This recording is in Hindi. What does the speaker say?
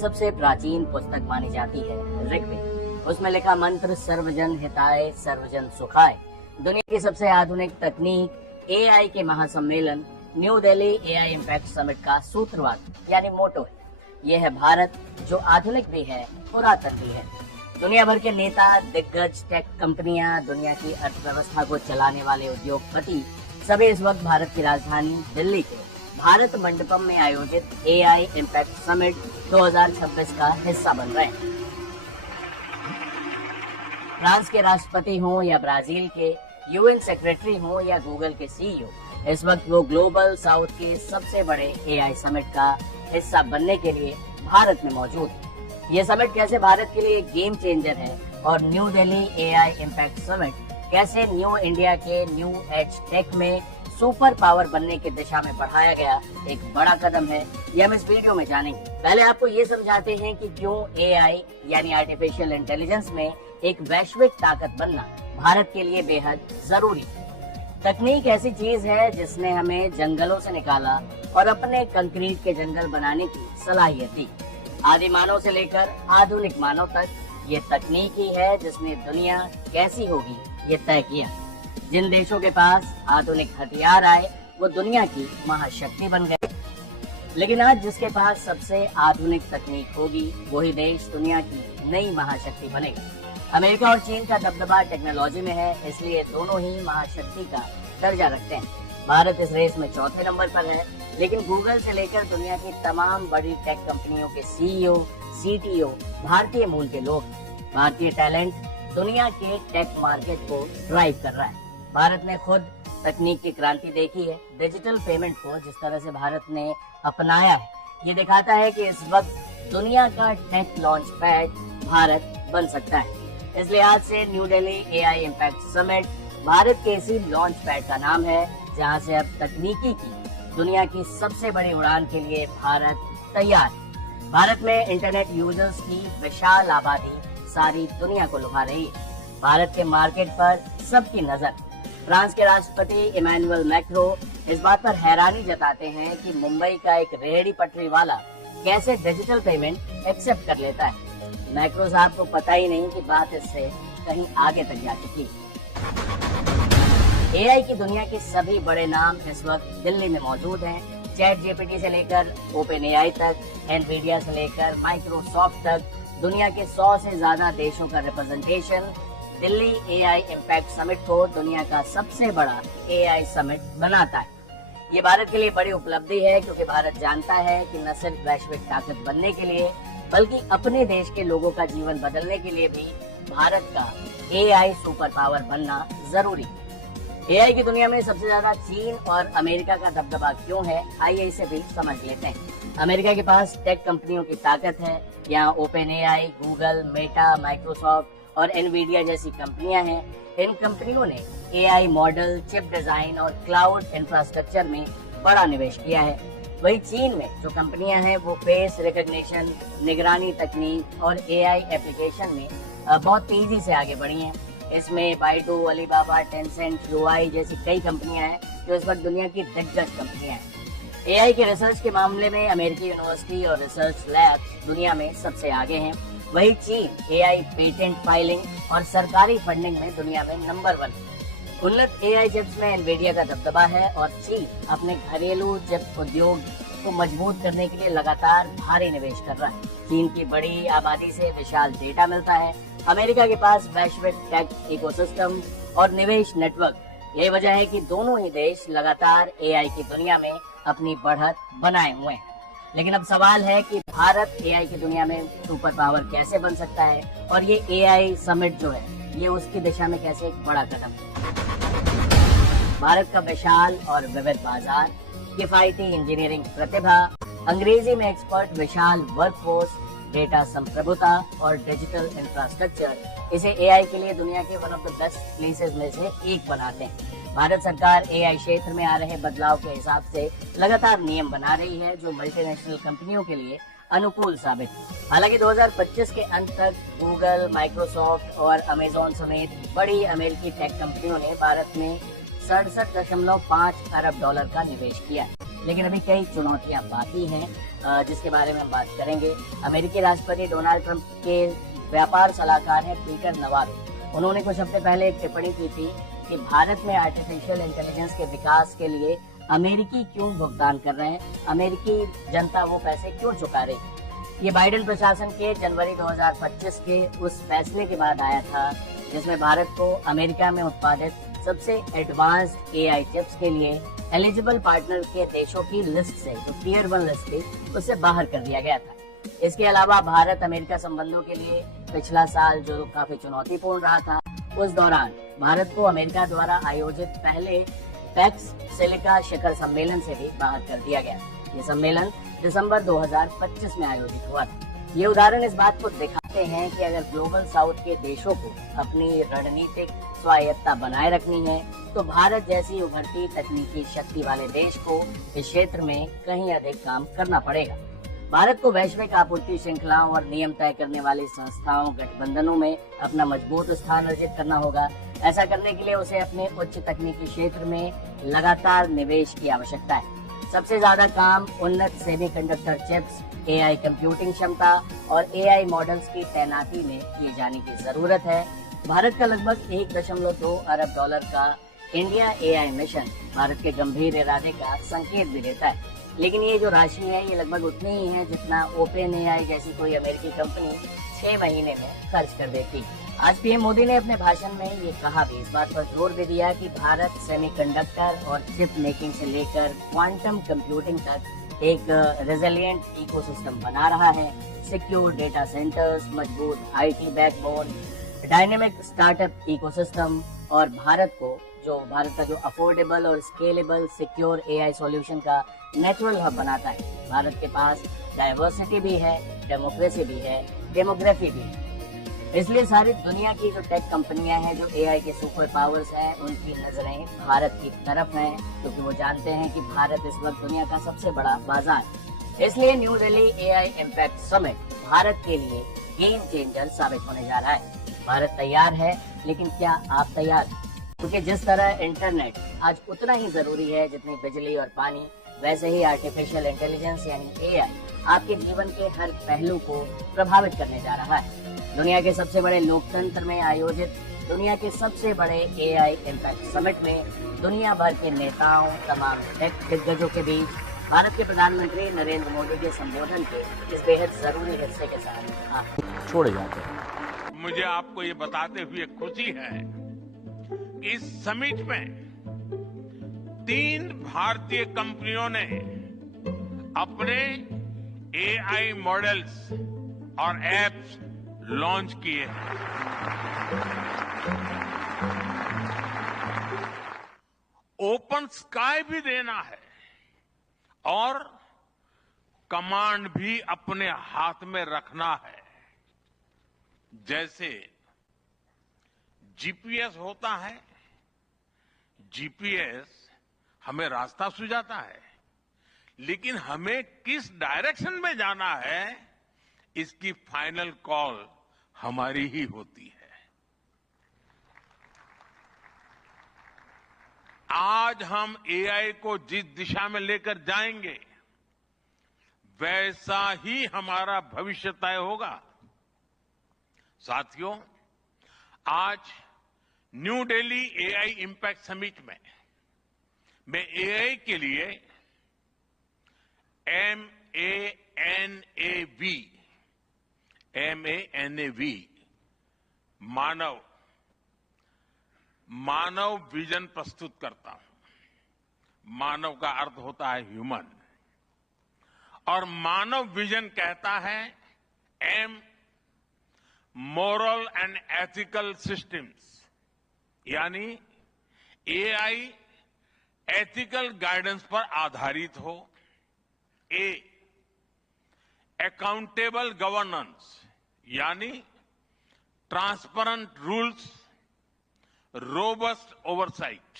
सबसे प्राचीन पुस्तक मानी जाती है ऋग्वेद। उसमें लिखा मंत्र सर्वजन हिताय सर्वजन सुखाय। दुनिया की सबसे आधुनिक तकनीक एआई के महासम्मेलन new Delhi AI impact summit का सूत्रवाद यानी मोटो है। यह है भारत, जो आधुनिक भी है, पुरातन भी है। दुनिया भर के नेता, दिग्गज, टेक कंपनियां, दुनिया की अर्थव्यवस्था को चलाने वाले उद्योगपति सभी इस वक्त भारत की राजधानी दिल्ली के भारत मंडपम में आयोजित एआई इम्पैक्ट समिट 2026 का हिस्सा बन रहे हैं। फ्रांस के राष्ट्रपति हों या ब्राजील के यूएन सेक्रेटरी हों या गूगल के सीईओ, इस वक्त वो ग्लोबल साउथ के सबसे बड़े एआई समिट का हिस्सा बनने के लिए भारत में मौजूद है। ये समिट कैसे भारत के लिए एक गेम चेंजर है और new Delhi AI impact summit कैसे न्यू इंडिया के न्यू एज टेक में सुपर पावर बनने की दिशा में बढ़ाया गया एक बड़ा कदम है, ये हम इस वीडियो में जानेंगे। पहले आपको ये समझाते हैं कि क्यों एआई यानी आर्टिफिशियल इंटेलिजेंस में एक वैश्विक ताकत बनना भारत के लिए बेहद जरूरी है। तकनीक ऐसी चीज है जिसने हमें जंगलों से निकाला और अपने कंक्रीट के जंगल बनाने की सलाहियत दी। आदि मानव से लेकर आधुनिक मानव तक ये तकनीक ही है जिसने दुनिया कैसी होगी ये तय किया। जिन देशों के पास आधुनिक हथियार आए वो दुनिया की महाशक्ति बन गए, लेकिन आज जिसके पास सबसे आधुनिक तकनीक होगी वही देश दुनिया की नई महाशक्ति बनेगा। अमेरिका और चीन का दबदबा टेक्नोलॉजी में है, इसलिए दोनों ही महाशक्ति का दर्जा रखते हैं। भारत इस रेस में चौथे नंबर पर है, लेकिन गूगल से लेकर दुनिया की तमाम बड़ी टेक कंपनियों के सीईओ, सीटीओ भारतीय मूल के लोग हैं। भारतीय टैलेंट दुनिया के टेक मार्केट को ड्राइव कर रहा है। भारत ने खुद तकनीक की क्रांति देखी है। डिजिटल पेमेंट को जिस तरह से भारत ने अपनाया है, ये दिखाता है कि इस वक्त दुनिया का टेक लॉन्च पैड भारत बन सकता है। इसलिए आज से new Delhi AI impact summit Bharat के इसी लॉन्च पैड का नाम है, जहां से अब तकनीकी की दुनिया की सबसे बड़ी उड़ान के लिए भारत तैयार है। भारत में इंटरनेट यूजर्स की विशाल आबादी सारी दुनिया को लुभा रही है। भारत के मार्केट पर सबकी नजर। फ्रांस के राष्ट्रपति इमैनुअल मैक्रो इस बात पर हैरानी जताते हैं कि मुंबई का एक रेहड़ी पटरी वाला कैसे डिजिटल पेमेंट एक्सेप्ट कर लेता है। मैक्रो साहब को पता ही नहीं कि बात इससे कहीं आगे तक जा चुकी। एआई की दुनिया के सभी बड़े नाम इस वक्त दिल्ली में मौजूद हैं। चैट जीपीटी से लेकर ओपन एआई तक, एनवीडिया से लेकर माइक्रोसॉफ्ट तक, दुनिया के 100 से ज्यादा देशों का representation Delhi AI impact summit को दुनिया का सबसे बड़ा एआई समिट बनाता है। ये भारत के लिए बड़ी उपलब्धि है, क्योंकि भारत जानता है कि न सिर्फ वैश्विक ताकत बनने के लिए बल्कि अपने देश के लोगों का जीवन बदलने के लिए भी भारत का एआई सुपर पावर बनना जरूरी है। एआई की दुनिया में सबसे ज्यादा चीन और अमेरिका का दबदबा क्यों है, आइए इसे भी समझ लेते हैं। अमेरिका के पास टेक कंपनियों की ताकत है। यहाँ open AI, Google, Meta, Microsoft और एनवीडिया जैसी कंपनियां हैं। इन कंपनियों ने एआई मॉडल, चिप डिजाइन और क्लाउड इंफ्रास्ट्रक्चर में बड़ा निवेश किया है। वही चीन में जो कंपनियां हैं वो फेस रिकॉग्निशन, निगरानी तकनीक और एआई एप्लीकेशन में बहुत तेजी से आगे बढ़ी हैं। इसमें बाइडू, अलीबाबा, टेंसेंट, यूआई जैसी कई कंपनियां हैं जो इस वक्त दुनिया की दिग्गज कंपनियां हैं। एआई के रिसर्च के मामले में अमेरिकी यूनिवर्सिटी और रिसर्च लैब दुनिया में सबसे आगे हैं। वही चीन एआई पेटेंट फाइलिंग और सरकारी फंडिंग में दुनिया में नंबर 1 है। उन्नत एआई चिप्स में एनवीडिया का दबदबा है और चीन अपने घरेलू चिप उद्योग को मजबूत करने के लिए लगातार भारी निवेश कर रहा है। चीन की बड़ी आबादी से विशाल डेटा मिलता है। अमेरिका के पास वैश्विक टेक इकोसिस्टम और निवेश नेटवर्क। यही वजह है कि दोनों ही देश लगातार एआई की दुनिया में अपनी बढ़त बनाए हुए हैं। लेकिन अब सवाल है कि भारत एआई की दुनिया में सुपर पावर कैसे बन सकता है, और ये एआई समिट जो है ये उसकी दिशा में कैसे एक बड़ा कदम है। भारत का विशाल और विविध बाजार, किफायती इंजीनियरिंग प्रतिभा, अंग्रेजी में एक्सपर्ट विशाल वर्कफोर्स, डेटा संप्रभुता और डिजिटल इंफ्रास्ट्रक्चर इसे एआई के लिए दुनिया के one of the best places में से एक बनाते हैं। भारत सरकार एआई क्षेत्र में आ रहे बदलाव के हिसाब से लगातार नियम बना रही है जो मल्टीनेशनल कंपनियों के लिए अनुकूल साबित। हालांकि 2025 के अंत तक गूगल, माइक्रोसॉफ्ट और अमेजॉन समेत बड़ी अमेरिकी टेक कंपनियों ने भारत में $67.5 अरब का निवेश किया है। लेकिन अभी कई चुनौतियां बाकी हैं जिसके बारे में हम बात करेंगे। अमेरिकी राष्ट्रपति डोनाल्ड ट्रंप के व्यापार सलाहकार हैं पीटर नवारो। उन्होंने कुछ हफ्ते पहले एक टिप्पणी की थी कि भारत में आर्टिफिशियल इंटेलिजेंस के विकास के लिए अमेरिकी क्यों भुगतान कर रहे हैं, अमेरिकी जनता वो पैसे क्यों चुका रही। ये बाइडेन प्रशासन के जनवरी 2025 के उस फैसले के बाद आया था जिसमें भारत को अमेरिका में उत्पादित सबसे एडवांस्ड एआई चिप्स के लिए एलिजिबल पार्टनर के देशों की लिस्ट से, जो टियर 1 लिस्ट थी, उससे बाहर कर दिया गया था। इसके अलावा भारत अमेरिका संबंधों के लिए पिछला साल जो काफी चुनौतीपूर्ण रहा था, उस दौरान भारत को अमेरिका द्वारा आयोजित पहले पैक्स सिलिका शिखर सम्मेलन से भी बाहर कर दिया गया। ये सम्मेलन दिसंबर 2025 में आयोजित हुआ था। ये उदाहरण इस बात को दिखाते हैं कि अगर ग्लोबल साउथ के देशों को अपनी रणनीतिक स्वायत्तता बनाए रखनी है तो भारत जैसी उभरती तकनीकी शक्ति वाले देश को इस क्षेत्र में कहीं अधिक काम करना पड़ेगा। भारत को वैश्विक आपूर्ति श्रृंखलाओं और नियम तय करने वाली संस्थाओं गठबंधनों में अपना मजबूत स्थान अर्जित करना होगा। ऐसा करने के लिए उसे अपने उच्च तकनीकी क्षेत्र में लगातार निवेश की आवश्यकता है। सबसे ज्यादा काम उन्नत सेमीकंडक्टर चिप्स, एआई कंप्यूटिंग क्षमता और एआई मॉडल्स की तैनाती में किए जाने की जरूरत है। भारत का लगभग 1.2 अरब डॉलर का इंडिया एआई मिशन भारत के गंभीर इरादे का संकेत भी देता है, लेकिन ये जो राशि है ये लगभग उतनी ही है जितना ओपन एआई जैसी कोई अमेरिकी कंपनी 6 महीने में खर्च कर देती। आज पीएम मोदी ने अपने भाषण में ये कहा भी, इस बात पर जोर भी दिया कि भारत सेमीकंडक्टर और चिप मेकिंग से लेकर क्वांटम कंप्यूटिंग तक एक रेजिलिएंट इकोसिस्टम बना रहा है। सिक्योर डेटा सेंटर्स, मजबूत IT backbone, dynamic startup ecosystem और भारत का जो अफोर्डेबल और स्केलेबल सिक्योर एआई सॉल्यूशन का नेचुरल हब बनाता है। भारत के पास डाइवर्सिटी भी है, डेमोक्रेसी भी है, डेमोग्राफी भी है। इसलिए सारी दुनिया की जो टेक कंपनियां हैं, जो एआई के सुपर पावर्स हैं, उनकी नजरें भारत की तरफ हैं, क्योंकि वो जानते हैं कि भारत इस वक्त दुनिया का सबसे बड़ा बाजार है। इसलिए new Delhi AI impact summit Bharat के लिए गेम चेंजर साबित होने जा रहा है। भारत तैयार है, लेकिन क्या आप तैयार हैं? क्योंकि जिस तरह इंटरनेट आज उतना ही जरूरी है जितनी बिजली और पानी, वैसे ही आर्टिफिशियल इंटेलिजेंस यानी एआई आपके जीवन के हर पहलू को प्रभावित करने जा रहा है। दुनिया के सबसे बड़े लोकतंत्र में आयोजित दुनिया के सबसे बड़े एआई इम्पैक्ट समिट में दुनिया भर के नेताओं, तमाम टेक दिग्गजों के बीच भारत के प्रधानमंत्री नरेंद्र मोदी के संबोधन के इस बेहद जरूरी हिस्से के साथ आप छोड़े जाते हैं। मुझे आपको ये बताते हुए खुशी है कि इस समिट में 3 भारतीय कंपनियों ने अपने एआई मॉडल्स और एप्स लॉन्च किए हैं। ओपन स्काई भी देना है और कमांड भी अपने हाथ में रखना है। जैसे जीपीएस होता है, जीपीएस हमें रास्ता सुझाता है, लेकिन हमें किस डायरेक्शन में जाना है इसकी फाइनल कॉल हमारी ही होती है। आज हम एआई को जिस दिशा में लेकर जाएंगे वैसा ही हमारा भविष्य तय होगा। साथियों, आज new Delhi AI impact summit में मैं एआई के लिए MANAV मानव विजन प्रस्तुत करता हूं। मानव का अर्थ होता है ह्यूमन, और मानव विजन कहता है M moral and ethical systems, यानी एआई एथिकल गाइडेंस पर आधारित हो। A अकाउंटेबल गवर्नेंस, यानी ट्रांसपेरेंट रूल्स, रोबस्ट ओवरसाइट।